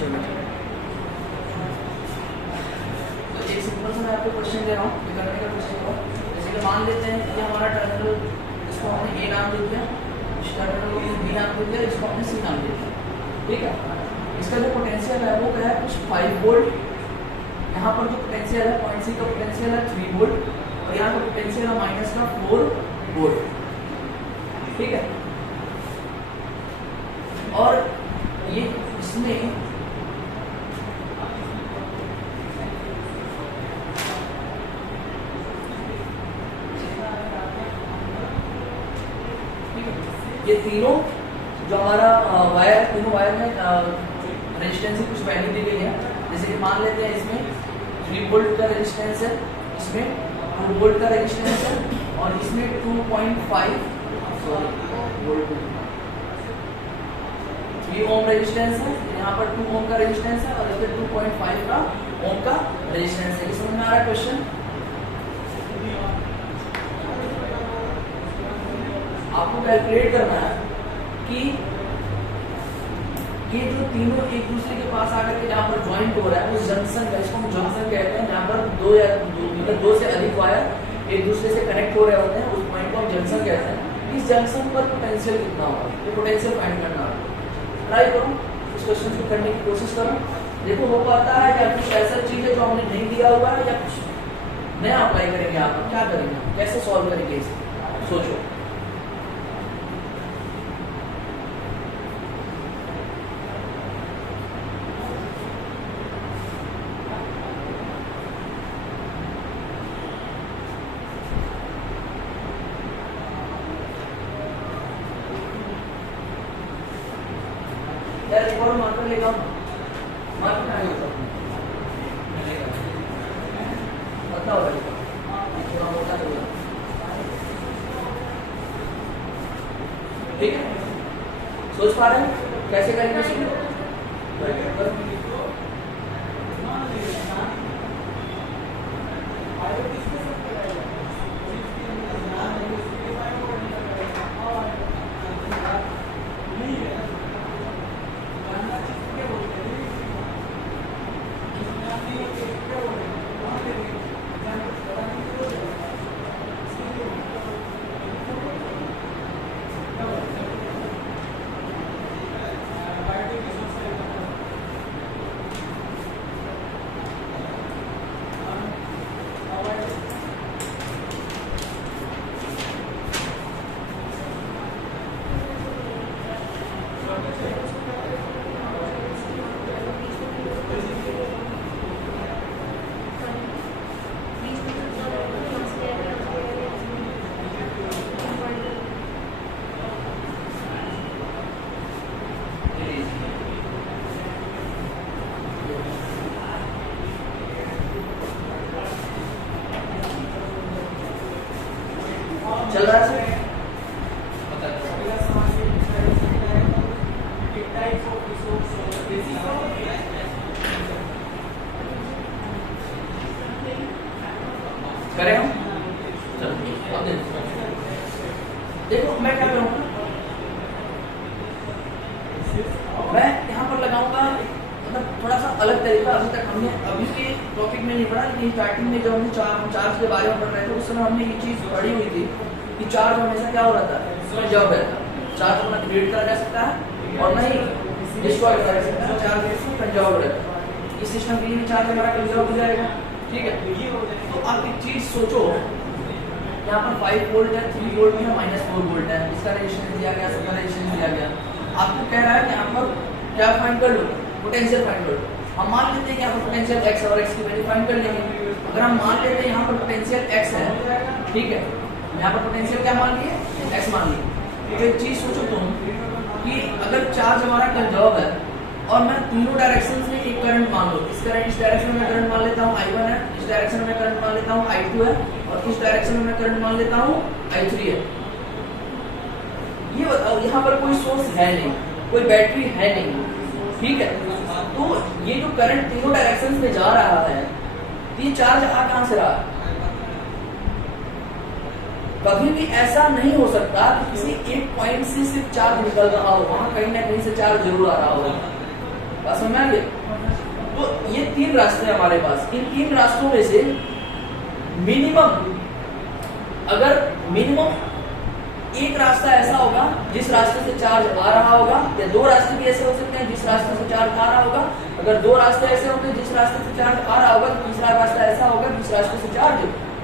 चलो तो एक सिंपल सा मैं आपको क्वेश्चन दे रहा हूँ, ये करने का कोशिश करो। जैसे कि मान लेते हैं कि हमारा टर्मिनल, इसको हमने ए नाम दे दिया, इस टर्मिनल को बी नाम दे दिया, इसको हमने सी नाम दे दिया, ठीक है। इसका जो पोटेंशियल है वो क्या है, कुछ 5 वोल्ट। यहाँ पर जो पोटेंशियल है पॉइंट सी का पोटेंशियल है 3 वोल्ट और यहाँ का पोटेंशियल है माइनस का 4 वोल्ट, ठीक है। और ये इसमें ये तीनों जो हमारा वायर, तीनों वायर में रेजिस्टेंस की कुछ वैल्यू दी गई है। जैसे कि मान लेते हैं इसमें 3 वोल्ट का रेजिस्टेंस है, इसमें 2 वोल्ट का रेजिस्टेंस है और इसमें 2.5 वोल्ट 3 ओम रेजिस्टेंस है, यहाँ पर 2 ओम का रेजिस्टेंस है और इसमें 2.5 का ओम का रेजिस्टेंस है। समझ में आ रहा है क्वेश्चन? आपको कैलकुलेट करना है कि ये जो तीनों एक दूसरे के पास आकर के जहाँ पर ज्वाइंट हो रहा है उस जंक्शन का, इसको हम जंक्शन कहते हैं, जहाँ पर दो से अधिक वायर एक दूसरे से कनेक्ट हो रहे होते हैं, उस पॉइंट को हम जंक्शन कहते हैं। इस जंक्शन पर पोटेंशियल कितना होगा, ये पोटेंशियल फाइंड करना है। ट्राई करो, इस क्वेश्चन को करने की कोशिश करो, देखो हो पाता है या कुछ ऐसा चीज है जो हमने नहीं दिया हुआ है या कुछ नया अप्लाई करेंगे। आप क्या करेंगे, कैसे सॉल्व करेंगे इसे, सोचो। यार एक और मार्कर लेगा, मार्कर कहाँ होता पता होगा, थोड़ा मोटा होगा, ठीक है। सोच पा रहे हैं कैसे करेंगे इसको? चल रहा है करें हम? चलो अब देखो मैं क्या करूँगा, मैं यहाँ पर लगाऊंगा मतलब थोड़ा सा अलग तरीका। अभी तक हमने अभी के टॉपिक में नहीं पढ़ा, लेकिन स्टार्टिंग में जब हमने चार्ज के बारे में पढ़ रहे थे उस समय हमने ये चीज पढ़ी हुई थी कि चार्ज हमेशा क्या हो रहा था, कंजर्व रहता है। चार्ज अपना क्रिएट करा जा सकता है और नहीं डिस्ट्रॉय करा जा सकता है, चार्ज कंजर्व रहता है। इस सिस्टम के लिए चार्ज हमारा कंजर्व हो जाएगा, ठीक है। तो आप एक चीज सोचो, यहाँ पर 5 वोल्ट है, 3 वोल्ट है, -4 वोल्ट है, इसका रेजिस्टेंस दिया गया, सबका रेजिस्टेंस दिया गया। आपको कह रहा है कि यहाँ पर क्या फाइंड कर लो, पोटेंशियल फाइंड कर लो। हम मान लेते हैं कि यहाँ पर पोटेंशियल x और x की वैल्यू फाइंड कर लेंगे। अगर हम मान लेते हैं यहाँ पर पोटेंशियल x है, ठीक है, यहाँ पर पोटेंशियल क्या मान लिए, x मान लिए। तो एक चीज सोचो तुम कि अगर चार्ज हमारा कंजर्व है और मैं तीनों डायरेक्शन में एक करंट मान लो, इस डायरेक्शन में करंट मान लेता हूँ I1 है, इस डायरेक्शन में करंट मान लेता हूँ I2 है और इस डायरेक्शन में करंट मान लेता हूँ I3 है। ये बताओ यहाँ पर कोई सोर्स है नहीं, कोई बैटरी है नहीं, ठीक है। तो ये जो करंट तीनों डायरेक्शन में जा रहा है, ये चार्ज आ कहां से रहा है? कभी भी ऐसा नहीं हो सकता कि किसी एक पॉइंट से सिर्फ चार्ज निकल रहा हो, वहां कहीं ना कहीं से चार्ज जरूर आ रहा होगा। बात समझ में आ गई? तो ये 3 रास्ते हैं हमारे पास। इन 3 रास्तों में से मिनिमम एक रास्ता ऐसा होगा जिस रास्ते से चार्ज आ रहा होगा, या 2 रास्ते भी ऐसे हो सकते हैं जिस रास्ते से चार्ज आ रहा होगा। अगर 2 रास्ते ऐसे होंगे जिस रास्ते से चार्ज आ रहा होगा, तो तीसरा रास्ता ऐसा होगा जिस रास्ते से चार्ज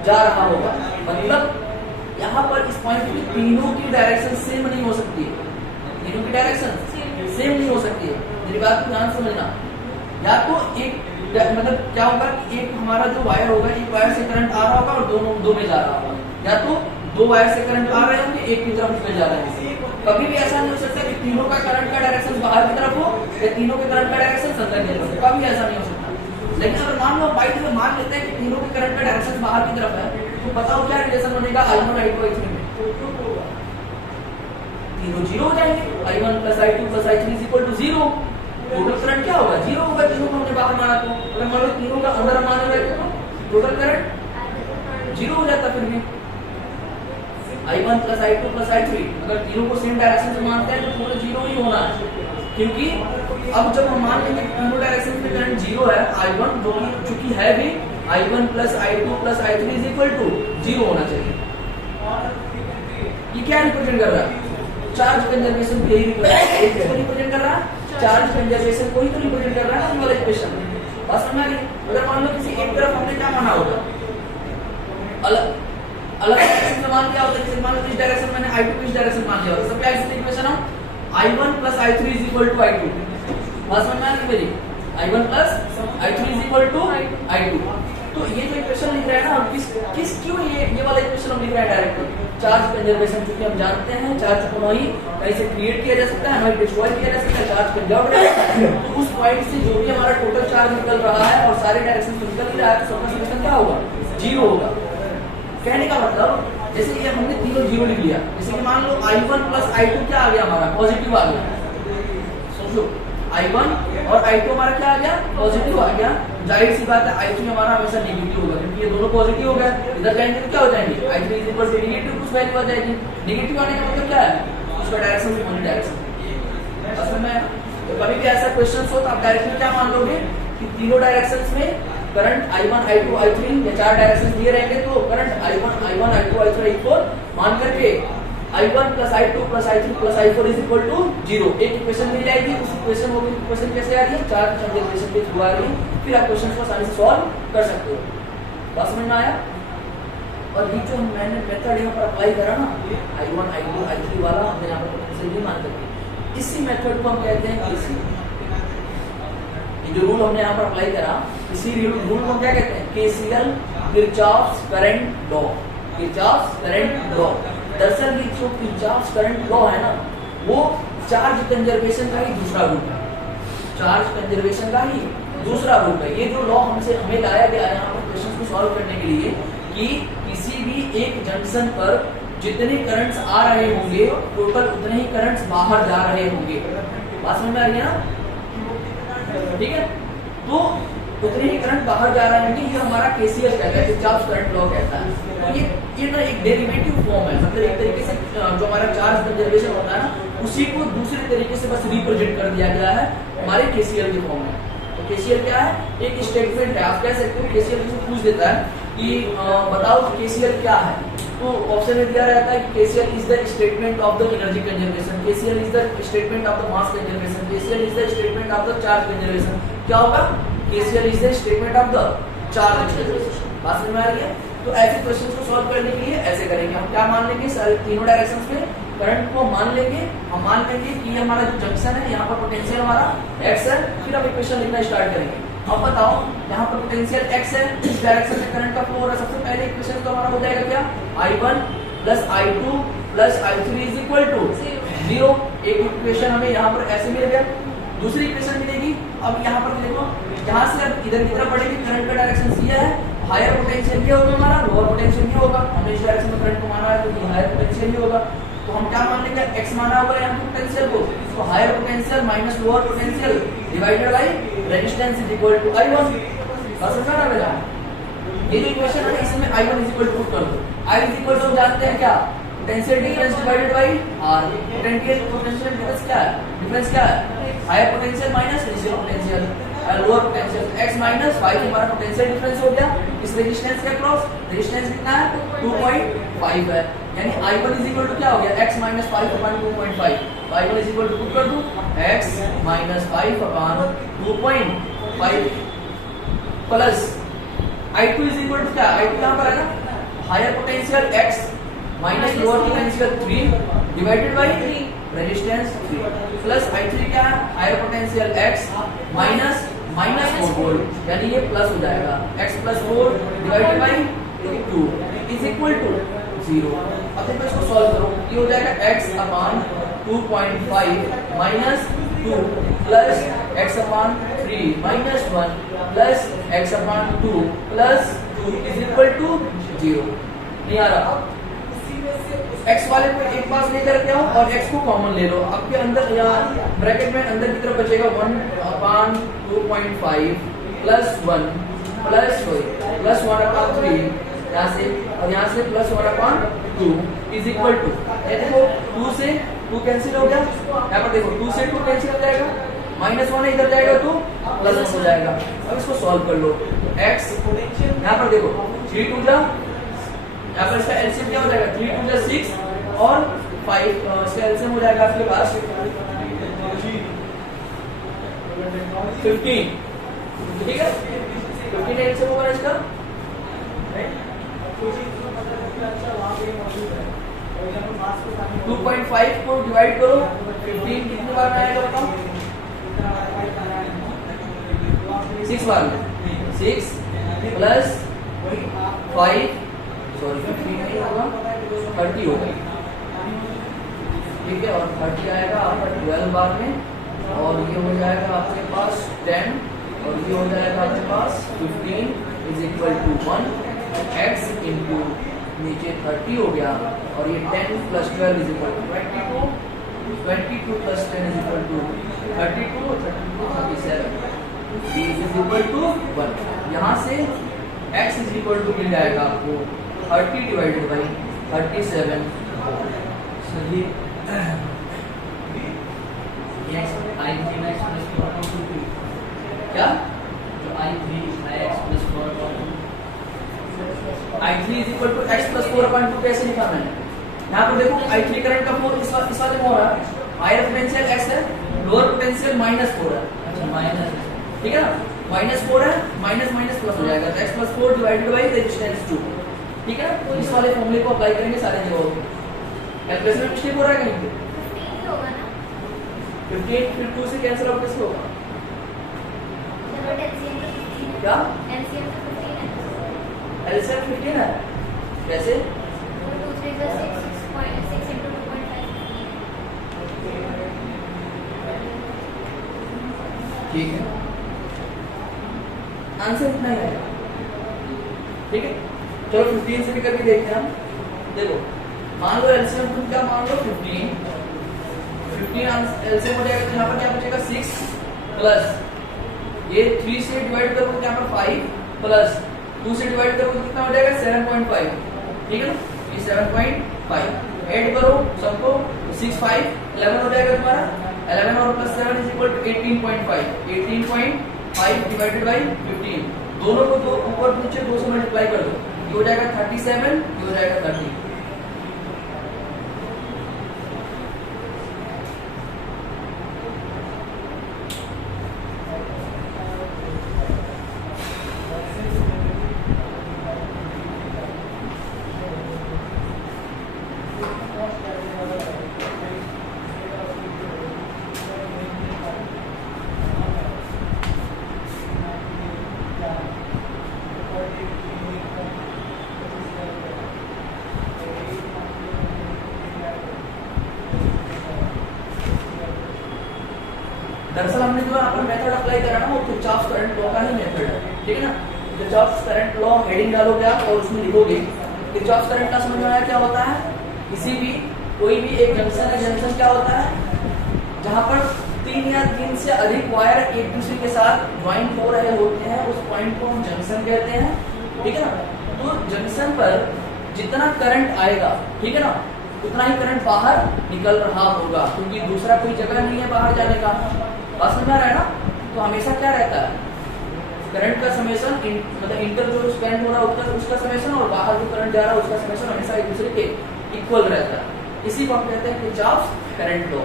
जा रहा होगा। मतलब यहाँ पर इस पॉइंट पे तीनों की डायरेक्शन सेम नहीं हो सकती है, तीनों की डायरेक्शन सेम नहीं हो सकती है। मेरी बात को ध्यान समझना। या तो एक मतलब क्या होगा कि एक हमारा जो वायर होगा, एक वायर से करंट आ रहा होगा और दो में जा रहा होगा, या तो 2 वायर से करंट आ रहे होंगे, एक की तरफ निकल जा रहे हैं। कभी भी ऐसा नहीं हो सकता कि तीनों का करंट का डायरेक्शन बाहर की तरफ हो या तीनों के करंट का डायरेक्शन अंदर की तरफ हो, कभी ऐसा नहीं हो सकता। लेकिन अगर मान लो बाई में मान लेते हैं कि तीनों के करंट का डायरेक्शन बाहर की तरफ है, तो बताओ क्या रिलेशन बनेगा I1 I2 I3 में? तीनों 0 हो जाएंगे। I1 + I2 + I3 = 0। Total current क्या होगा? 0 होगा। तीनों को हमने बाहर माना तो अगर मान लो तीनों का अंदर माने हुए तो टोटल करंट 0 हो जाता। फिर भी I1 + I2 + I3 अगर तीनों को सेम डायरेक्शन से मानते हैं तो टोटल 0 ही होना है, क्योंकि अब जब हम मान लेंगे तीनों डायरेक्शन में करंट 0 है, I1 जो कि चूंकि है भी I1 + I2 + I3 = 0 होना चाहिए। ये क्या रिप्रेजेंट कर रहा है? चार्ज कंजर्वेशन को रिप्रेजेंट कर रहा है। चार्ज कंजर्वेशन को ही तो रिप्रेजेंट कर रहा है ना वाला इक्वेशन। बस समझ आ गई? अगर मान लो किसी एक तरफ हमने क्या माना होगा, अलग डायरेक्शन में मान लिया होता है, जैसे मान लो इस डायरेक्शन मैंने I2 को इस डायरेक्शन मान लिया होता है, सब क्या इसकी इक्वेशन हम I1 + I3 = I2। बात समझ में आ गई मेरी? I1 + I3 = I2। तो ये जो इक्वेशन लिख रहे हैं ना, किस क्यों ये वाला इक्वेशन हम लिख रहे हैं डायरेक्ट? चार्ज कंजर्वेशन, क्योंकि हम जानते हैं चार्ज को नहीं कहीं से क्रिएट किया जा सकता है, हमें डिस्ट्रॉय किया जा सकता है, चार्ज कंजर्व है। तो उस पॉइंट से जो भी हमारा टोटल चार्ज निकल रहा है और सारे डायरेक्शन से निकल ही रहा है, तो सबका समीकरण क्या होगा? 0 होगा। कहने का मतलब जैसे ये हमने तीनों 0 लिख लिया, जैसे कि मान लो I1 + I2 क्या आ गया हमारा? पॉजिटिव आ गया। सोचो I1 और I2 हमारा क्या आ गया? पॉजिटिव आ गया। जाहिर सी बात है I3 हमारा हमेशा नेगेटिव होगा, क्योंकि ये दोनों पॉजिटिव हो गए। इधर जाएंगे तो क्या हो जाएंगे? I3 = नेगेटिव, कुछ वैल्यू आ जाएगी। नेगेटिव आने का मतलब क्या है? उसका डायरेक्शन विपरीत डायरेक्शन। असल में तो कभी भी ऐसा क्वेश्चन हो तो आप डायरेक्शन क्या मान लोगे कि तीनों डायरेक्शंस में करंट I1 I2 I3 या 4 डायरेक्शन दिए रहेंगे, तो current I1 I2 I3 I4 मान करके I1 + I2 + I3 + I4 = 0 एक इक्वेशन मिल जाएगी। उस इक्वेशन को इक्वेशन कैसे आ रही है? चार्ज कंजर्वेशन के थ्रू आ रही है। फिर आप क्वेश्चन को आसानी से सॉल्व कर सकते हो। बात समझ में आया? और ये जो मैंने मेथड यहाँ पर अप्लाई करा ना, I1 I2 I3 वाला, हमने यहाँ पर पोटेंशियल नहीं मान करके, इसी मेथड को हम कहते हैं केसीएल। ये जो रूल हमने यहाँ पर अप्लाई करा, इसी रूल को क्या कहते हैं? KCL, Kirchhoff's current law. Kirchhoff's current law. दरअसल ये जो किरचॉफ्स करंट लॉ है ना, वो चार्ज कंजर्वेशन का ही दूसरा रूप है। चार्ज कंजर्वेशन का ही दूसरा रूप है। ये जो लॉ हमें लाया गया है यहाँ पर क्वेश्चन को सॉल्व करने के लिए, कि किसी भी एक जंक्शन पर जितने करंट्स आ रहे होंगे टोटल उतने ही करंट्स बाहर जा रहे होंगे। बात समझ में आ रही है ना? ठीक है, तो उतने ही करंट बाहर जा रहे होंगे। ये हमारा केसीएल कहता है, किरचॉफ्स करंट लॉ कहता है। तो ये ना एक डेरिवेटिव फॉर्म है, मतलब एक तरीके से जो हमारा चार्ज कंजर्वेशन होता है ना, उसी को दूसरे तरीके से बस रिप्रेजेंट कर दिया गया है हमारे केसीएल के फॉर्म में। तो केसीएल क्या है? एक स्टेटमेंट है। आप कह सकते हो केसीएल से पूछ देता है कि बताओ केसीएल क्या है, तो ऑप्शन में दिया रहता है कि KCL is the statement of the energy conservation, KCL is the statement of the mass conservation, KCL is the statement of the charge conservation. क्या होगा? KCL is the statement of the charge conservation. बात समझ में आ रही है? तो ऐसे questions को सॉल्व करने के लिए ऐसे करेंगे। हम क्या मान लेंगे? सारे तीनों डायरेक्शंस में करंट को मान लेंगे। हम मान लेंगे कि हमारा जो जंक्शन है, यहाँ पर पोटेंशियल हमारा x है। फिर हम इक्वेशन लिखना स्टार्ट करेंगे। अब बताओ, यहाँ पर पोटेंशियल x है, इस डायरेक्शन में करंट का फ्लो हो रहा है। सबसे पहले इक्वेशन तो हमारा हो जाएगा क्या? I1 + I2 + I3 = 0। एक इक्वेशन हमें यहाँ पर ऐसे मिल गया। दूसरी इक्वेशन मिलेगी। अब यहाँ पर देखो, यहाँ से अब इधर की तरफ बढ़ेगी, करंट का डायरेक्शन ये है, हायर पोटेंशियल ये होगा हमारा, लोअर पोटेंशियल ये होगा। हमने इस डायरेक्शन में करंट को माना है, तो ये हायर पोटेंशियल ये होगा। तो हम क्या मान लेंगे? x माना हुआ है यहाँ पोटेंशियल को, तो higher potential minus lower potential divided by resistance = I1। बस समझा ना बेटा? ये जो इक्वेशन है इसमें I1 = पुट कर दो। I = जानते हैं क्या? Potential difference divided by R। Potential difference क्या है? डिफरेंस क्या है? Higher potential minus initial potential minus 5 हमारा पोटेंशियल डिफरेंस हो गया इस रेजिस्टेंस के अक्रॉस। रेजिस्टेंस कितना है 2.5 है, यानी I1 इज इक्वल टू क्या हो गया x minus 5 upon 2.5। I1 is equal to put कर दूं x minus 5 upon 2.5 plus I2 is equal to क्या, I2 यहाँ पर है ना higher potential x minus lower potential 3 divided by resistance 3 plus I3 क्या है higher potential x minus -4 volt, यानी ये प्लस हो जाएगा x plus 4 divided by 2 is equal to 0। अब देखो इसको सॉल्व करो, ये हो जाएगा x upon 2.5 minus 2 plus x upon 3 minus 1 plus x upon 2 plus 2 is equal to 0। नहीं आ रहा, x वाले को एक पास लेकर के आओ और x को कॉमन ले लो। आपके अंदर यहाँ ब्रैकेट में अंदर की तरफ बचेगा 1 अपॉन 2.5 प्लस 1 प्लस 1 अपॉन 3 यहाँ से, और यहाँ से plus 1 upon 2 is equal to, ये देखो 2 से 2 कैंसिल हो गया, यहाँ पर देखो 2 से 2 कैंसिल हो जाएगा, माइनस 1 इधर जाएगा तो प्लस 1 हो जाएगा। अब इसको सॉल्व कर लो, x यहाँ पर देखो 3 2 जा, यहाँ पर इसका एलसीएम क्या हो जाएगा 3 2 जा 6 और 5, इसका एलसीएम हो जाएगा आपके पास 15, ठीक है 15 एलसीएम होगा इसका। 2.5 को डिवाइड करो 15 कितनी बार में आएगा बताओ, 6 बार में, 6 प्लस 5 सॉरी 15 नहीं होगा 30 होगा, ठीक है, और 30 आएगा आपका 12 बार में, और ये हो जाएगा आपके पास 10 और ये हो जाएगा आपके पास 15 is equal to 1 x into नीचे 30 हो गया, और ये 10 plus 12 is equal to 22 plus 10 is equal to 32 37 b is equal to 1। यहाँ से x इज इक्वल टू मिल जाएगा आपको 30 डिवाइडेड बाई 37। सर ये I3 x प्लस 4 क्या जो I3 है x plus 4 I3 is equal to x plus 4/2 कैसे लिखा मैंने, यहाँ पर देखो I3 करंट का 4 इस वाले में हो रहा है, हायर पोटेंशियल x है, लोअर पोटेंशियल -4 है, अच्छा माइनस, ठीक है ना, -4 है, माइनस माइनस प्लस हो जाएगा, x plus 4 divided by resistance 2, ठीक है। तो इस वाले फॉर्मूले को अप्लाई करेंगे सारे जगहों पे। कैलकुलेशन में मिस्टेक हो रहा है कहीं पे 15 होगा ना, 15 फिर 2 से कैंसिल आउट कैसे होगा, बट एलसीएम तो 15 है, क्या एलसीएम तो 15 है, एलसीएम 15 है, कैसे 2 3 6 into 2.5, ठीक है, आंसर इतना ही है, ठीक है। चलो 15 से भी करके देखते हैं हम, देखो मान लो एलसीएम तुम क्या मान लो 15 एलसीएम हो जाएगा, तो यहाँ पर क्या बचेगा 6 प्लस ये 3 से डिवाइड करोगे तो यहाँ पर 5 प्लस 2 से डिवाइड करोगे कितना हो जाएगा 7.5, ठीक है ना, ये 7.5 ऐड करो सबको, 6 5 11 हो जाएगा तुम्हारा, 11 और plus 7 is equal to 18.5 divided by 15, दोनों को दो ऊपर नीचे 2 से मल्टीप्लाई कर दो, ये हो जाएगा 37, ये हो जाएगा 30। दरअसल हमने जो यहाँ पर मेथड अप्लाई करा ना वो किरचॉफ करंट लॉ का ही मेथड है, ठीक है ना। किरचॉफ करंट लॉ हेडिंग डालोगे आप और उसमें लिखोगे किरचॉफ करंट का, समझ में आया क्या होता है, किसी भी कोई भी एक जंक्शन है, जंक्शन क्या होता है जहाँ पर 3 या 3 से अधिक वायर एक दूसरे के साथ ज्वाइन हो रहे होते हैं, उस पॉइंट को हम जंक्शन कहते हैं, ठीक है ना। तो जंक्शन पर जितना करंट आएगा, ठीक है ना, उतना ही करंट बाहर निकल रहा होगा, क्योंकि दूसरा कोई जगह नहीं है बाहर जाने का, बात समझ में आ रहा है ना। तो हमेशा क्या रहता है, करंट का समेशन मतलब इंटर जो करंट हो रहा है उसका समेशन और बाहर जो करंट जा रहा है उसका समेशन हमेशा एक दूसरे के इक्वल रहता है। इसी को हम कहते हैं किरचॉफ्स करंट लॉ,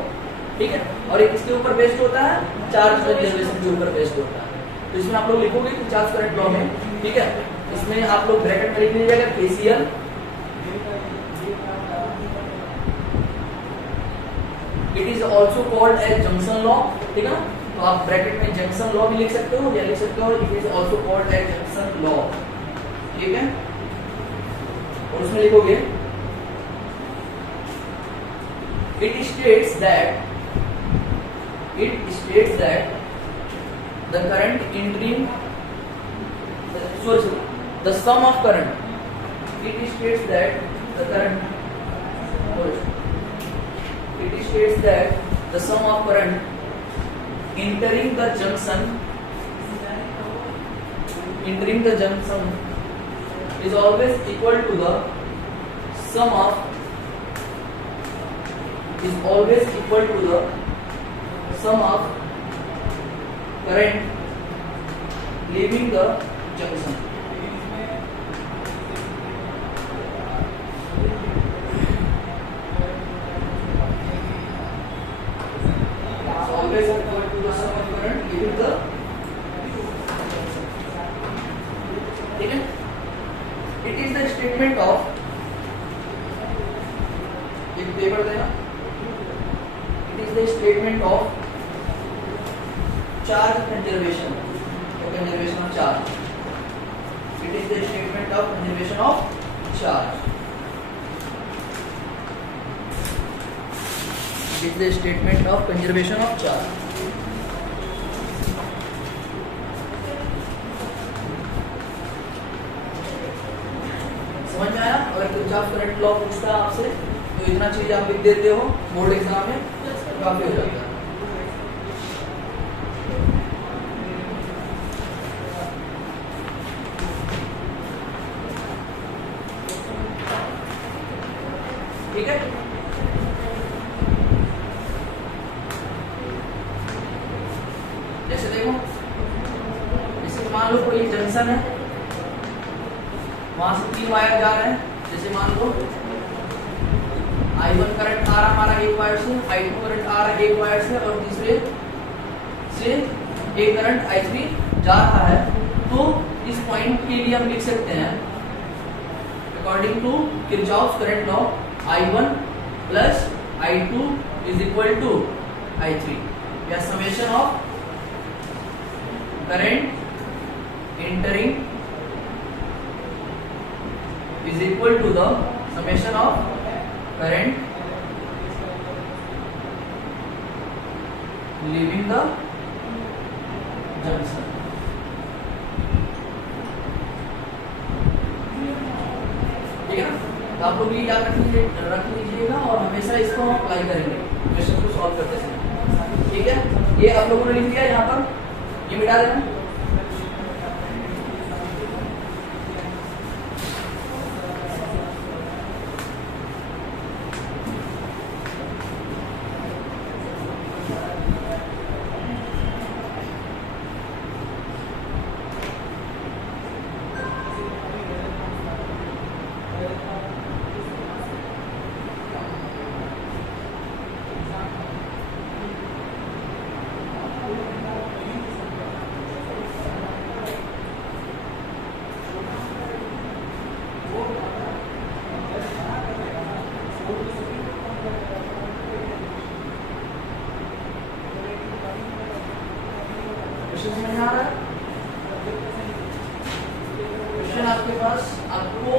ठीक है। और ये किसके ऊपर बेस्ड होता है? चार्ज कंजर्वेशन के ऊपर बेस्ड होता है। तो इसमें आप लोग लिखोगे किरचॉफ्स करंट लॉ में, ठीक है। इसमें आप लोग ब्रैकेट में लिख लीजिएगा KCL, it is also called as junction law, ठीक है। तो आप ब्रैकेट में जंक्शन लॉ भी लिख सकते हो या लिख सकते हो it is also called as junction law, ठीक है। और उसमें लिखोगे it states that the current entering the sum of current, it states that the sum of current entering the junction is always equal to the sum of current leaving the junction. It's always equal to the sum of current leaving the junction. ठीक है? It is the statement of एक table देना। It is the statement of charge conservation, conservation of charge. It is the statement of conservation of charge. It is the statement of conservation of charge. समझ में आया? अगर Kirchhoff current law पूछता है आपसे तो इतना चीज आप लिख देते हो बोर्ड एग्जाम में तो काफी हो जाता है। ठीक है, जैसे देखो जैसे मान लो कोई जंक्शन है, वहां से 3 वायर जा रहे हैं। जैसे मान लो I1 करंट आ रहा हमारा एक वायर से, I2 करंट आ रहा है एक वायर से और तीसरे से एक करंट I3 जा रहा है। तो इस पॉइंट के लिए हम लिख सकते हैं according to Kirchhoff's current law I1 plus I2 is equal to I3 या summation of current entering is equal to the summation of current leaving the junction. ठीक है ना? तो आप लोग ये याद रख लीजिएगा और हमेशा इसको हम अप्लाई करेंगे क्वेश्चन को सॉल्व करते समय। ठीक है, ये आप लोगों ने लिख दिया यहाँ पर, ये मिटा देना। समझ आ रहा है? क्वेश्चन आपके पास आपको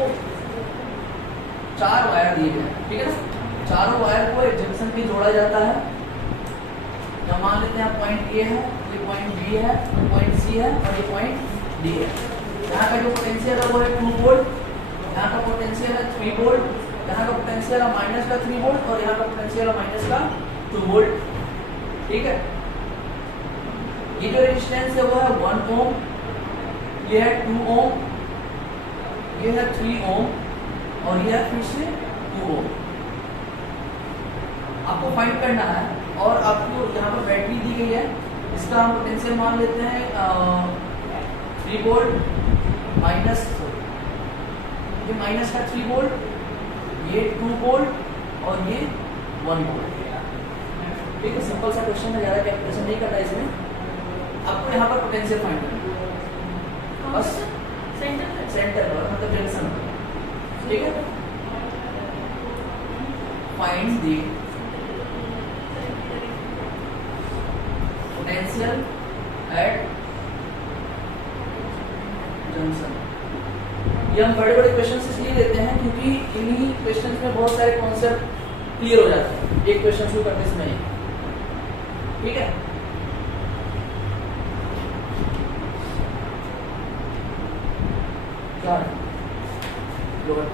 4 वायर दिए हैं, ठीक है ना? चारों वायर को एक जंक्शन पे जोड़ा जाता है। जब मान लेते हैं पॉइंट ए है, ये पॉइंट बी है, पॉइंट सी है और ये पॉइंट डी है। यहाँ का जो पोटेंशियल है वो है 2 वोल्ट, यहाँ का पोटेंशियल है 3 वोल्ट, यहाँ का पोटेंशियल है माइनस का 3 वोल्ट और यहाँ का पोटेंशियल है माइनस का 2 वोल्ट। ठीक है, ये जो रेजिस्टेंस है वो है 1 ओम, ये है 2 ओम, ये है 3 ओम और ये है फिर से 2 ओम। आपको फाइंड करना है और आपको यहाँ पर बैटरी दी गई है, इसका हम पोटेंशियल मान लेते हैं 3 वोल्ट माइनस, ये माइनस का 3 वोल्ट, ये 2 वोल्ट और ये 1 वोल्ट। ठीक है, सिंपल सा क्वेश्चन है, ज़्यादा कैलकुलेशन नहीं करना इसमें। आपको यहाँ पर पोटेंशियल फाइंड करना है, बस सेंटर पर मतलब जंक्शन। ठीक है, find the potential at junction. ये हम बड़े बड़े क्वेश्चंस इसलिए देते हैं क्योंकि इन्हीं क्वेश्चंस में बहुत सारे कॉन्सेप्ट क्लियर हो जाते हैं एक क्वेश्चन शुरू करने से नहीं। ठीक है, क्या लोअर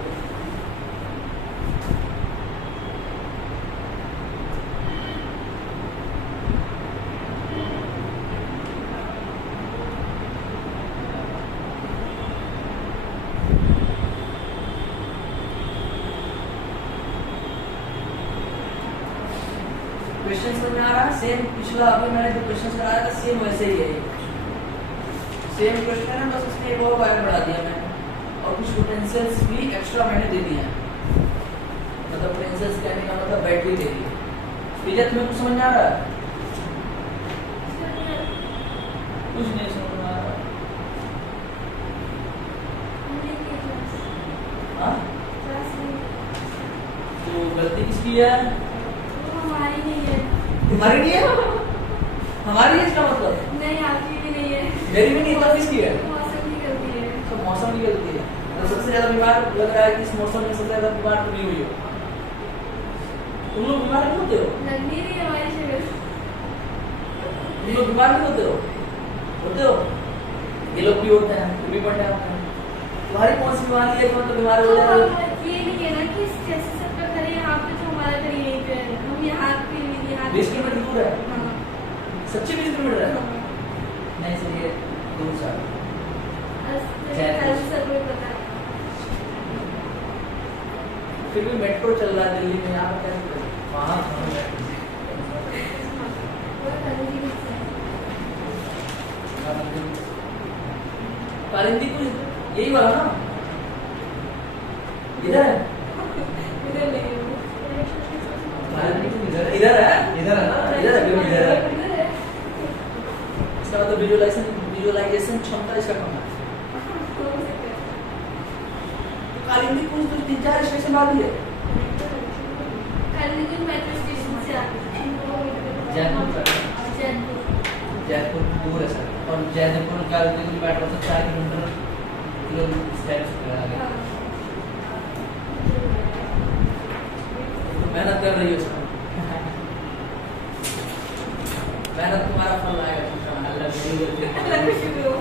क्वेश्चन समझ में आ रहा है? सेम पिछला अभी मैंने जो क्वेश्चन कराया था सेम वैसे ही है, सेम क्वेश्चन है, बस उसमें एक और वायर बढ़ा दिया मैंने और कुछ पोटेंशियल्स भी एक्स्ट्रा मैंने दे दिए हैं। मतलब पोटेंशियल्स कहने का मतलब बैटरी दे दी। ठीक है, तुम्हें कुछ समझ में आ रहा है? कुछ नहीं समझ में आ रहा। हाँ, तो गलती किसकी है? हमारी नहीं है। तुम्हारी नहीं है? हमारी है इसका मतलब? नहीं, आपकी भी नहीं है। मेरी भी नहीं, तब किसकी है? मौसम की गलती है। तो मौसम की गलती है। तो सबसे ज्यादा बीमार लग रहा है कि इस मौसम में सबसे ज्यादा बीमार तुम ही हुई हो। तुम लोग बीमार नहीं होते हो? लग नहीं रही हमारी शक्ल। तुम लोग बीमार नहीं होते हो? होते हो? ये लोग भी होते हैं, तुम भी पढ़ने आते हैं। तुम्हारी कौन सी बीमारी है जो मतलब बीमार हो जाए? ये नहीं कहना कि जैसे सबका घर है यहाँ पे, जो हमारा घर यहीं पे है, हम यहाँ पे 20 किलोमीटर दूर है। हाँ। सच्ची 20 किलोमीटर है? नहीं सर, ये दूर सा सबको पता है। फिर भी मेट्रो चल रहा है दिल्ली में, यहाँ पर कैसे करें? वहाँ वो खरीदी नहीं है। कालिंदी कुछ यही वाला ना? इधर है? इधर नहीं है। इधर इधर है? इधर है ना? इधर है, बिल्कुल इधर है। इधर है। इसका मतलब विजुअलाइजेशन क्षमता इसका कम है। हो सकता है। तो कालिंदी कुछ तो 3-4 स्टेशन बाद ही है। खरीदी मेट्रो स्टेशन से आके जयपुर तक। जयपुर। जयपुर दूर है सर, और जयपुर का मेट्रो से 4 किलोमीटर स्टेप्स पे आ गया। मेहनत कर रही हो इसमें। मेहनत तुम्हारा फल आएगा इंशाअल्लाह। अल्लाह अल्लाह का शुक्र हो।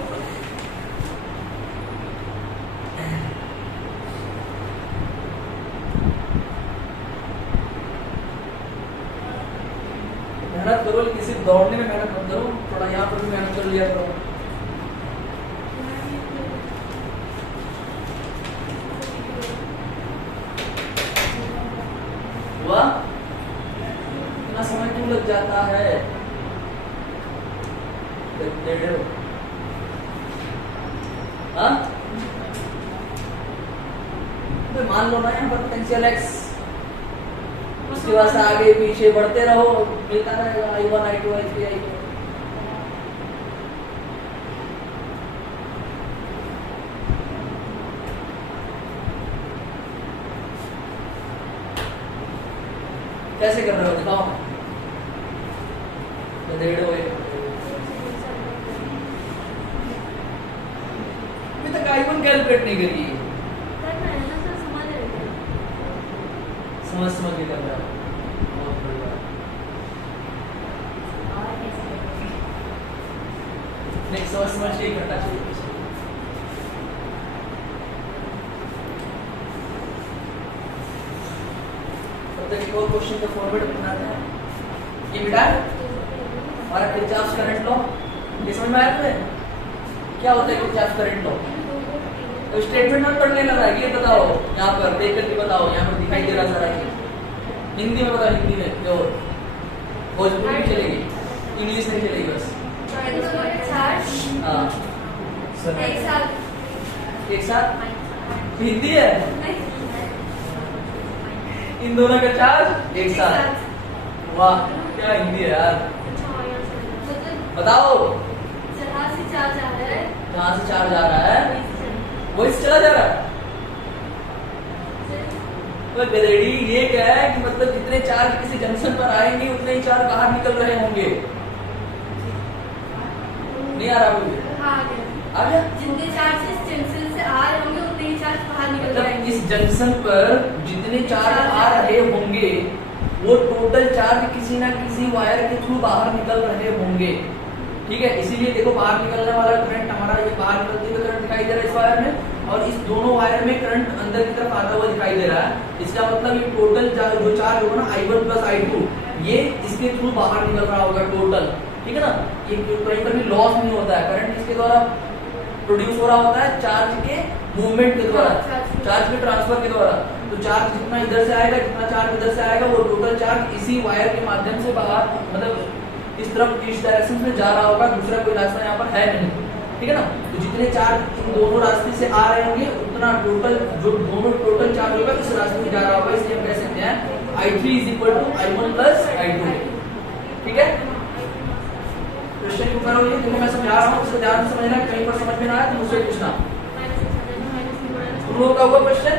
मेहनत करो, लेकिन सिर्फ दौड़ने में मेहनत मत करो, थोड़ा यहाँ पर भी मेहनत कर लिया करो। हुआ? इतना समय क्यों लग जाता है? डेढ़ हाँ? तो मान लो ना यहाँ पर पोटेंशियल एक्स, उसके बाद से आगे पीछे बढ़ते रहो, मिलता रहेगा I1 I2 I3 I4। कैसे कर रहे हो दिखाओ? डेढ़ हो गए। अभी तक I1 कैलकुलेट नहीं करी है। करना है ना सर, समझ रहे थे। समझ के कर रहा हूँ। बहुत बढ़िया। नहीं, समझ के ही करना चाहिए। तब तक एक और क्वेश्चन का फॉरवर्ड बनाते हैं। ये बेटा हमारा किरचॉफ करंट लॉ, ये समझ में आया तुम्हें? क्या होता है किरचॉफ करंट लॉ? तो स्टेटमेंट में पढ़ने लगा, ये बताओ, यहाँ पर देख करके बताओ, यहाँ पर दिखाई दे रहा सारा। हिंदी में बताओ, हिंदी में जो भोजपुरी में चलेगी, इंग्लिश नहीं चलेगी बस। चार्ज हाँ, सर एक साथ एक साथ हिंदी है इन दोनों का चार्ज एक साथ। वाह क्या हिंदी है यार। मतलब बताओ जहाँ से चार्ज आ रहा है कहाँ से चार्ज आ रहा है वहीं से वही से चला जा रहा है। तो गधेड़ी ये क्या है कि मतलब जितने चार्ज किसी जंक्शन पर आएंगे उतने ही चार्ज बाहर निकल रहे होंगे। नहीं आ रहा मुझे हाँ, आ गया। आ गया। जितने चार्ज इस जंक्शन से आ रहे होंगे उतने ही चार्ज बाहर निकल मतलब जाएंगे। इस जंक्शन पर जितने चार्ज आ रहे होंगे वो टोटल चार्ज किसी ना किसी वायर के थ्रू बाहर निकल रहे होंगे। ठीक है, इसीलिए देखो बाहर निकलने वाला करंट हमारा ये बाहर निकलते हुए करंट दिखाई दे रहा है इस वायर में, और इस दोनों वायर में करंट अंदर की तरफ आता हुआ दिखाई दे रहा है। इसका मतलब ये टोटल जो चार्ज होगा ना I1 प्लस I2 ये इसके थ्रू बाहर निकल रहा होगा टोटल। ठीक है ना, ये कहीं पर भी लॉस नहीं होता है। करंट इसके द्वारा प्रोड्यूस हो रहा होता है चार्ज के मूवमेंट के द्वारा, चार्ज के ट्रांसफर के द्वारा। तो चार्ज जितना इधर से आएगा जितना चार्ज इधर से आएगा वो टोटल चार्ज इसी वायर के माध्यम से बाहर मतलब इस तरफ इस डायरेक्शन में जा रहा होगा, दूसरा कोई रास्ता यहाँ पर है नहीं। ठीक है ना, तो जितने चार्ज इन दोनों रास्ते से आ रहे होंगे उतना टोटल जो दोनों टोटल चार्ज होगा इस रास्ते में जा रहा होगा। इसलिए हम कह सकते हैं I3 = I1 प्लस I2। ठीक है, क्वेश्चन को करो। ये देखो मैं समझा रहा हूँ, उसको ध्यान से समझना, कहीं पर समझ में ना आए तो मुझसे पूछना। तुम लोगों का हुआ क्वेश्चन?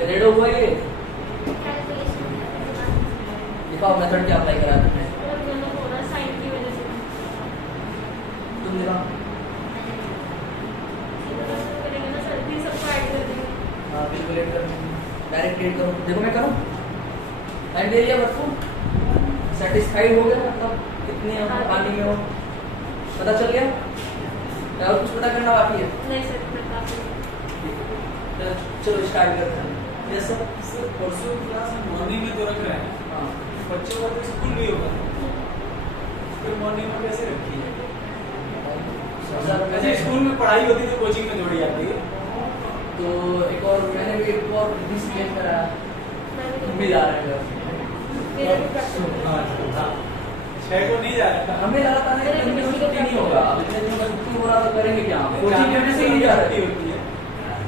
रेडो हुआ ये दिखाओ मेथड क्या अप्लाई करा तुमने। तुम दिखाओ। हाँ बिल्कुल ऐड करो, डायरेक्ट ऐड करो। देखो मैं करूँ एंड एरिया बटू सेटिस्फाइड हो गया, मतलब कितने हम पानी में हो पता चल गया, या और कुछ पता करना बाकी है? नहीं सर, चलो स्टार्ट करते हैं। Yes sir. सर परसों क्लास मॉर्निंग में तो रख रहे हैं, हाँ बच्चों का तो स्कूल भी होगा, फिर मॉर्निंग में कैसे रखी है? ऐसे स्कूल में पढ़ाई होती है तो कोचिंग में जोड़ी जाती है। तो एक और मैंने भी एक और डिस्प्ले करा, तुम भी जा रहे हो? हाँ 6 को नहीं जा रहा था। हमें लगा था ना कि छुट्टी नहीं होगा, अब इतने दिन का छुट्टी हो रहा तो करेंगे क्या? कोचिंग में से नहीं जा रहे होती है,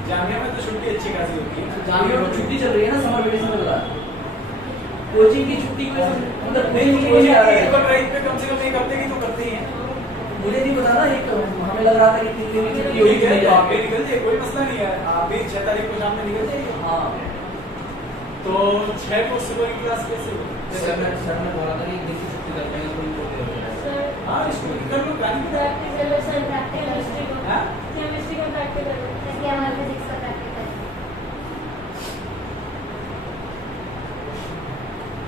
जामिया में तो छुट्टी अच्छी खासी होती है। जामिया में छुट्टी चल रही है ना, समर वेकेशन चल रहा है। कोचिंग की छुट्टी को मतलब नहीं कोचिंग नहीं जा रहा एक बार है। ड्राइव पे कम से कम एक हफ्ते की तो करते ही हैं। मुझे नहीं पता ना, एक हमें लग रहा था कि 3 दिन की छुट्टी होगी ठीक है, नहीं तो आप भी जाएगी। निकल जाइए, कोई मसला नहीं है। आप भी 6 तारीख को शाम में निकल जाइए। हाँ तो 6 को सुबह की क्लास कैसे होगी? सर ने बोला था कि एक दिन की छुट्टी कर देंगे, कोई प्रॉब्लम नहीं है। सर हाँ स्कूल कर लो, प्लानिंग करो। प्रैक्टिकल है सर, केमिस्ट्री को हाँ? केमिस्ट्री का प्रैक्टिकल है, जैसे हमारे फिजिक्स का प्रैक्टिकल है।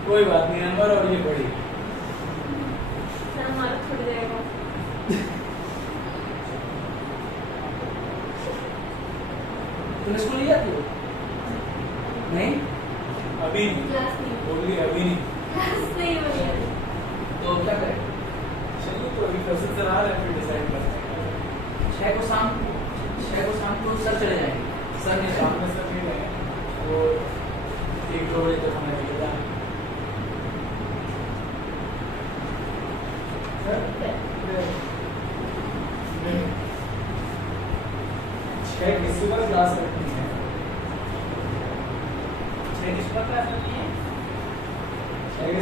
कोई बात नहीं, नंबर और ये बड़ी सर हमारा छूट जाएगा। तुम स्कूल नहीं जाती हो? नहीं अभी नहीं क्लास नहीं बोलिए, अभी नहीं। क्लास नहीं हो रही है। तो क्या करें? चलिए तो अभी फैसल से रहा है, फिर डिसाइड करते हैं। 6 को शाम को सर चले जाएंगे। सर ने शाम में सर नहीं रहे वो 2 बजे तक हमें निकल जाना। किसी का क्लास रखनी है, सुबह क्लास रखनी है,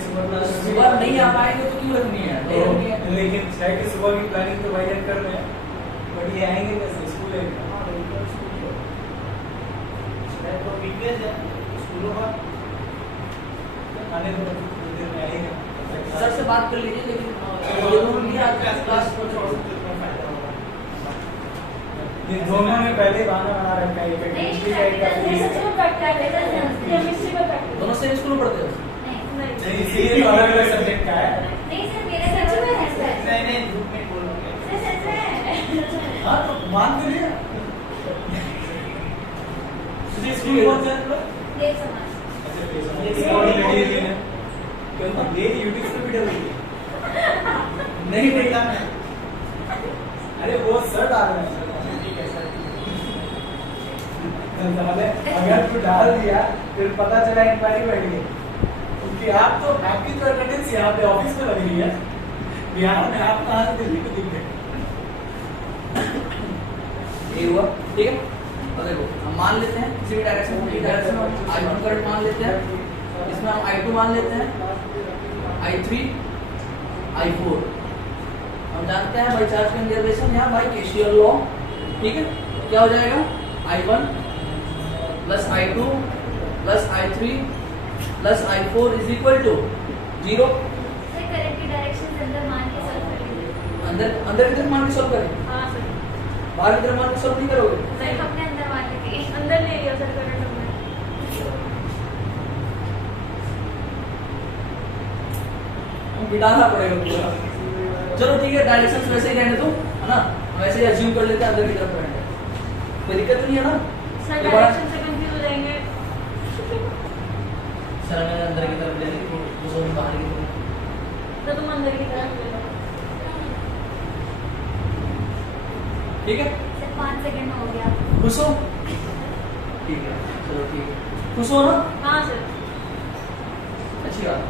सुबह क्लास सुबह नहीं आ पाएंगे तो क्यों रखनी है? नहीं रखनी है। लेकिन शायद कि सुबह की प्लानिंग तो भाई कर रहे हैं, बट ये आएंगे कैसे? स्कूल है आने दो, देर में आएगा। सर से बात कर लीजिए, लेकिन ये दोनों नहीं आते क्लास को ये दोनों ने पहले बहाना बना रखा है, ये नहीं, केमिस्ट्री का एक का सच में प्रैक्टिकल है, केमिस्ट्री में प्रैक्टिकल। दोनों सेम स्कूल में पढ़ते हो? नहीं नहीं, इसीलिए तो अलग अलग सब्जेक्ट का है। नहीं सर, मेरा सच में है सर। नहीं झूठ में बोल रहे हैं। सर सच में है। हाँ तो मान तो लिया। तुझे स्कूल कौन सा है? देख समाज। अच्छा, ये स्कूल लड़ी हुई है। क्यों? ये यूट्यूब पे वीडियो हुई है। नहीं देखा मैं। अरे वो सर डाल रहे हैं। ठीक है सर। अगर तू डाल दिया फिर पता चला इंक्वायरी बैठ गई, क्योंकि आप तो आपकी तो अटेंडेंस यहाँ पे ऑफिस में लगी है, बिहार में आप कहाँ से दिल्ली को दिख गए? ये हुआ ठीक है। अब देखो हम मान लेते हैं किसी भी डायरेक्शन में हम I1 करंट मान लेते हैं, इसमें हम I2 मान लेते हैं, I3 I4 हम जानते हैं बाई चार्ज कंजर्वेशन यहाँ बाई केसीएल लॉ। ठीक है, क्या हो जाएगा? I1 plus I2 plus I3 plus I4 is equal to 0। Sir current की डायरेक्शन से अंदर मान के सॉल्व कर लीजिए। अंदर अंदर की तरफ मान के सॉल्व करें, हाँ सर। बाहर की तरफ मान के सॉल्व नहीं करोगे? सर हमने अंदर मान के अंदर ले लिया सर करंट हमने। बिठाना पड़ेगा पूरा। चलो ठीक है, डायरेक्शन वैसे ही रहने दो, है ना? वैसे ही अज्यूम कर लेते हैं अंदर की तरफ करंट है, कोई दिक्कत नहीं है ना? सर ये बड़ा डायरेक्शन से कंफ्यूज हो जाएंगे। सर अगर अंदर की तरफ ले लें तो दूसरों में बाहर की तरफ। तो तुम अंदर की तरफ ले लो। ठीक है, सर 5 सेकंड में हो गया। खुश हो? ठीक है, चलो ठीक है, खुश हो ना? हाँ सर। अच्छी बात।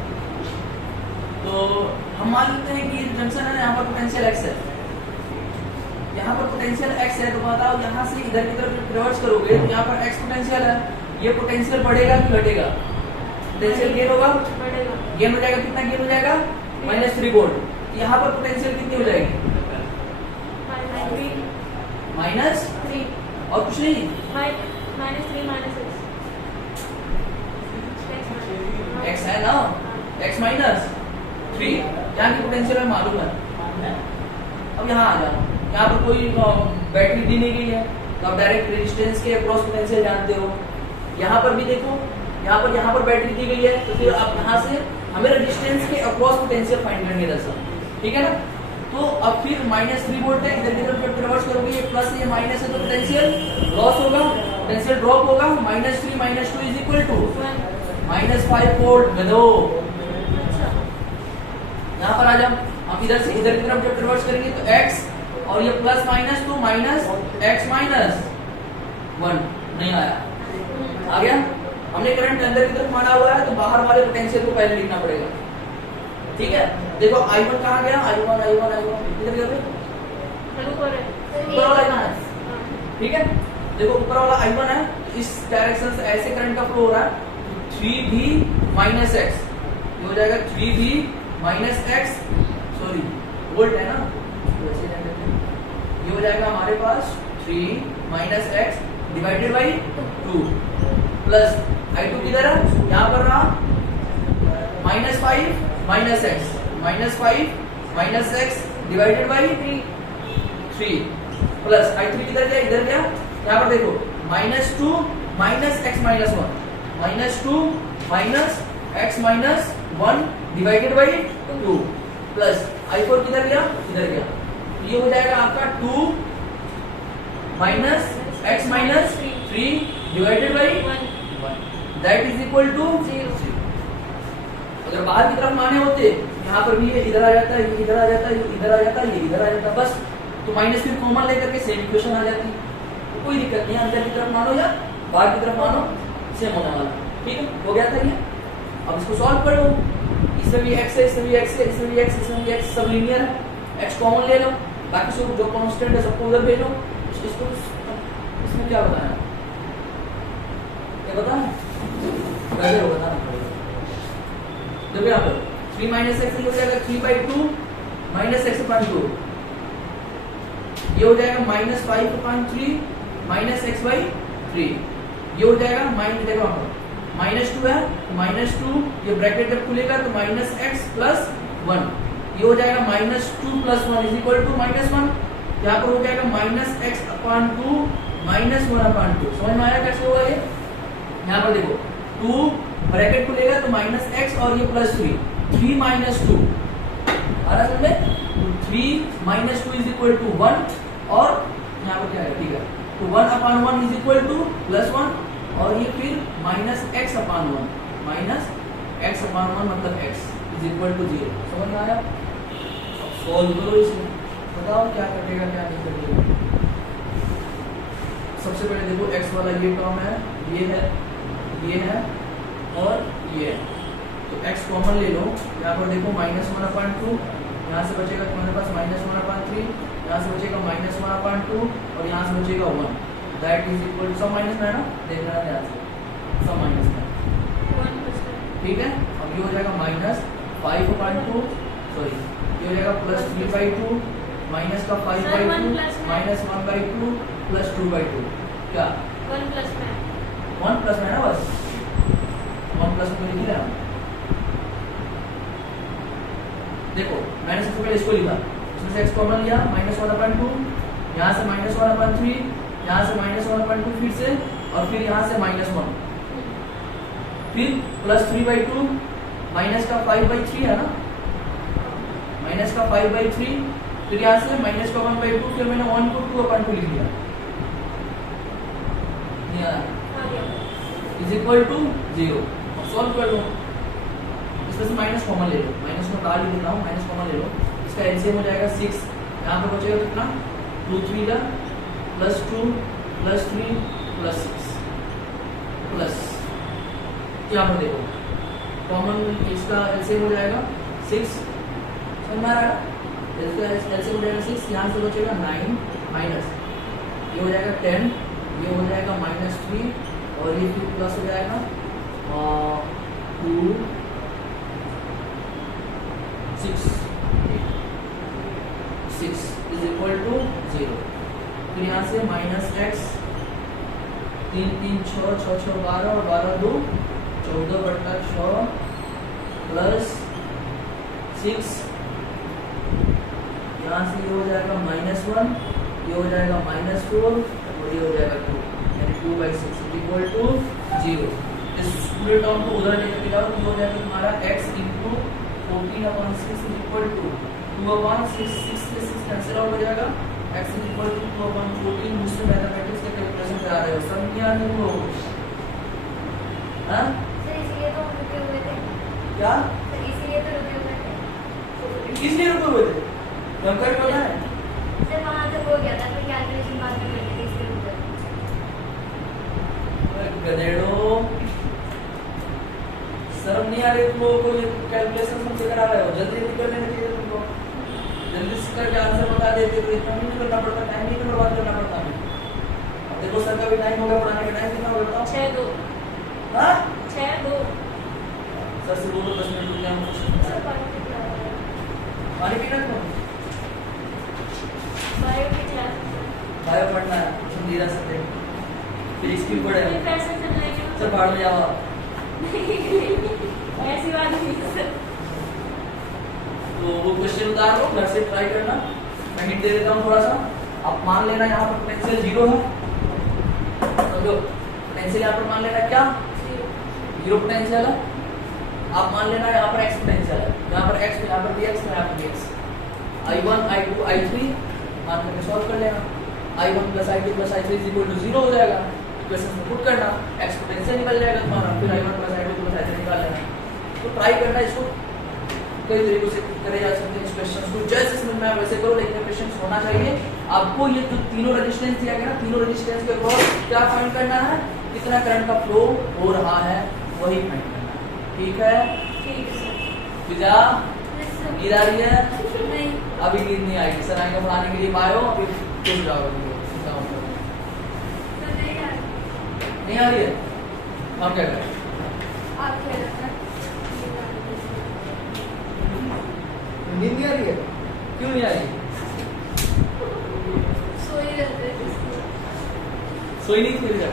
तो हम मान लेते हैं कि जंक्शन है ना, यहाँ पर पोटेंशियल एक्स है, यहाँ पर पोटेंशियल एक्स है, तो बताओ यहाँ से इधर की तरफ रिवर्स करोगे तो यहाँ पर एक्स पोटेंशियल है, ये पोटेंशियल बढ़ेगा कि घटेगा? पोटेंशियल गेन होगा, बढ़ेगा। गेन हो जाएगा। कितना गेन हो जाएगा? -3 वोल्ट। यहाँ पर पोटेंशियल कितनी हो जाएगी? -3 और कुछ नहीं, -3 एक्स है ना, एक्स -3 यहाँ की पोटेंशियल हमें मालूम है। अब यहाँ आ जाओ, यहाँ पर कोई बैटरी दी नहीं गई है तो आप डायरेक्ट रेजिस्टेंस के अक्रॉस पोटेंशियल जानते हो। यहाँ पर भी देखो, यहाँ पर बैटरी दी गई है, तो फिर आप यहाँ से हमें रेजिस्टेंस के अक्रॉस पोटेंशियल फाइंड करनी है दरअसल, ठीक है ना? तो अब फिर -3 वोल्ट है, इधर की तरफ जब रिवर्स करोगे ये प्लस ये माइनस है तो पोटेंशियल लॉस होगा, पोटेंशियल ड्रॉप होगा। -3 - 2 इज इक्वल टू -5 वोल्ट। गधो, यहाँ पर आ जाओ, हम इधर से इधर की तरफ जब रिवर्स करेंगे तो x और ये प्लस माइनस तो -x - 1 नहीं आया, आ गया। हमने करंट अंदर की तरफ माना हुआ है तो बाहर वाले पोटेंशियल को पहले लिखना पड़ेगा, ठीक है? देखो I1 कहाँ गया? I1 इधर गया, ऊपर वाला I1 है, ठीक है? देखो ऊपर वाला I1 है, तो इस डायरेक्शन से ऐसे करंट का फ्लो हो रहा है, 3V - x ये हो जाएगा 3V - x, सॉरी वोल्ट है ना, वैसे ये हो जाएगा हमारे पास 3 - x divided by 2 plus I2 किधर है? यहाँ पर रहा -5 - x divided by 3 plus I3 किधर गया? इधर गया। यहाँ पर देखो -2 - x - 1 -2 - x - 1 divided by 2 plus I4 किधर गया? इधर गया। ये हो जाएगा आपका 2 - x - 3 divided by 1 that is equal to 0। अगर बाहर की तरफ माने होते, यहाँ पर भी ये इधर आ जाता है, ये इधर आ जाता है, ये इधर आ जाता है, ये इधर आ जाता है, बस तो -3 कॉमन लेकर के सेम इक्वेशन आ जाती, तो कोई दिक्कत नहीं है। अंदर की तरफ मानो या बाहर की तरफ मानो, सेम होने वाला। ठीक है, हो गया था ये। अब इसको सॉल्व कर लो, इसमें भी x है, इसमें भी x है, इसमें भी x, इसमें भी x, सब लीनियर है, x कॉमन ले लो, बाकी सब जो कांस्टेंट है सबको उधर भेजो। इसको इसमें क्या बताया, क्या बताया, पहले हो बताना पड़ेगा। देखो यहाँ पर 3 माइनस एक्स हो जाएगा 3/2 माइनस एक्स अपॉन 2, ये हो जाएगा माइनस 5/3 माइनस एक्स बाई 3, ये हो जाएगा माइनस, देखो यहाँ पर -2 है तो -2, ये ब्रैकेट जब खुलेगा तो माइनस एक्स प्लस 1, ये हो जाएगा -2 प्लस 1 इज इक्वल टू -1, यहाँ पर हो जाएगा minus x upon 2 minus 1 upon 2। समझ में आया कैसे होगा ये? यहाँ पर देखो 2 ब्रैकेट खुलेगा तो माइनस एक्स और ये प्लस 3 माइनस 2 आ रहा समझ में, तो 3 माइनस 2 इज इक्वल टू 1, और यहाँ पर क्या है, ठीक है, तो 1 upon 1 is equal two plus 1, और ये फिर minus x upon 1, minus x upon 1 मतलब एक्स इज इक्वल टू 0। समझ में आया? सॉल्व करो इसे, बताओ क्या कटेगा क्या नहीं कटेगा। सबसे पहले देखो x वाला ये टर्म है, ये है और ये है, तो x कॉमन ले लो, यहाँ पर देखो -1/2, यहाँ से बचेगा तुम्हारे पास -1/3, यहाँ से बचेगा -1/2 और यहाँ से बचेगा 1, दैट इज इक्वल सब माइनस में है ना, देख लेना ध्यान से, सब माइनस में, ठीक है। अब ये हो जाएगा -5/2, सॉरी ये हो जाएगा +3/2 माइनस का 5/2 माइनस 1/2 प्लस 2/2, क्या 1 प्लस में 1 प्लस में है ना, बस 1 प्लस में लिख लिया। देखो मैंने सबसे पहले इसको लिखा, इसमें से x कॉमन लिया, -1/2, यहाँ से -1/3, यहाँ से -1/2 फिर से, और फिर यहाँ से -1, फिर +3/2 माइनस का 5/3 है ना, माइनस का 5/3, फिर यहाँ से माइनस का 1/2, फिर मैंने 1 को 2/2 लिख दिया, इज इक्वल टू 0। अब सॉल्व कर लो, इसमें से माइनस कॉमन ले लो, माइनस में डाल ही देता हूँ, माइनस कॉमन ले लो, इसका एलसीएम हो जाएगा 6, यहाँ पर बचेगा कितना 2 3 का +2 +3 +6 प्लस, यहाँ पर देखो कॉमन इसका एलसीएम हो जाएगा 6, समझ में आ रहा है, इसका एलसीएम हो जाएगा 6, यहाँ से बचेगा 9 माइनस, ये हो जाएगा 10, ये हो जाएगा -3, और ये फिर प्लस हो जाएगा 2 6 इज इक्वल टू 0। फिर यहाँ से -x 3 3 6 6 6 12 और 12 2 14/6 प्लस 6, यहाँ से ये हो जाएगा -1, ये हो जाएगा -4 और ये हो जाएगा 2, यानी 2/6 इज इक्वल टू 0। इस पूरे टर्म को उधर लेकर जाओ तो हो जाएगा तुम्हारा x into 14/6 is equal to 2/6, 6 से 6 कैंसिल आउट हो जाएगा, x इज इक्वल टू 2/14। मुझसे मैथमेटिक्स का कैलकुलेशन करा रहे हो, सब नहीं आ रही हो, हाँ सर, इसलिए तो हम रुके हुए थे, क्या सर इसलिए तो रुके हुए थे, किसलिए रुके हुए थे, हम कर क्यों है सर वहाँ तक हो गया था, फिर कैलकुलेशन बाद में करते थे, इसलिए रुके थे। गधेड़ो, शर्म नहीं आ रही तुम लोगों को, ये कैलकुलेशन तुमसे करा रहे हो, जल्दी जल्दी कर लेना चाहिए तुमको, जल्दी से करके आंसर बता देते तो इतना नहीं करना पड़ता, टाइम नहीं बर्बाद करना पड़ता हमें। अब देखो सर का भी टाइम हो गया, पढ़ाने का टाइम कितना हो गया बताओ, 6:02 हाँ 6:02 सर से बोलो 10 मिनट रुक जाओ, सर पानी पीना क्यों, बायो की क्लास बायो पढ़ना है, हिंदी रह सकते फिजिक्स की पढ़े फिर पैसे चल रहे हैं सर बाहर में जाओ, ऐसी बात नहीं सर। तो वो क्वेश्चन उतार लो, घर से ट्राई करना, मैं हिंट दे देता हूँ थोड़ा सा। आप मान लेना यहाँ पर पोटेंशियल 0 है, समझो पोटेंशियल यहाँ पर मान लेना क्या 0 पोटेंशियल है, आप मान लेना यहाँ पर x पोटेंशियल है, यहाँ पर x, यहाँ पर dx, यहाँ पर dx, I1 I2 I3 मान करके सॉल्व कर लेना, I1 + I2 + I3 = 0 हो जाएगा, इक्वेशन में पुट करना, x पोटेंशियल निकल जाएगा तुम्हारा, फिर I1 + I2 + I3 निकाल लेना। तो ट्राई करना, इसको कई तरीकों से करे जा सकते हैं इस क्वेश्चन को, जैसे समझ में आए वैसे करो, लेकिन क्वेश्चन होना चाहिए आपको। ये जो तीनों रेजिस्टेंस दिया गया ना, तीनों रेजिस्टेंस के अक्रॉस क्या फाइंड करना है, कितना करंट का फ्लो हो रहा है, वही फाइंड करना है। ठीक है ठीक है सर। फिजा, यस सर। नींद आ रही है? नहीं। अभी नींद नहीं आएगी, सर आएंगे पढ़ाने के लिए बायो, फिर सो जाओगे। सर नहीं आ रही। नहीं आ रही है? हम क्या करें? आप कह रहे थे। नींद नहीं आ रही है? क्यों नहीं आ रही? सो ही रहते थे। सोई नहीं थी फिजा?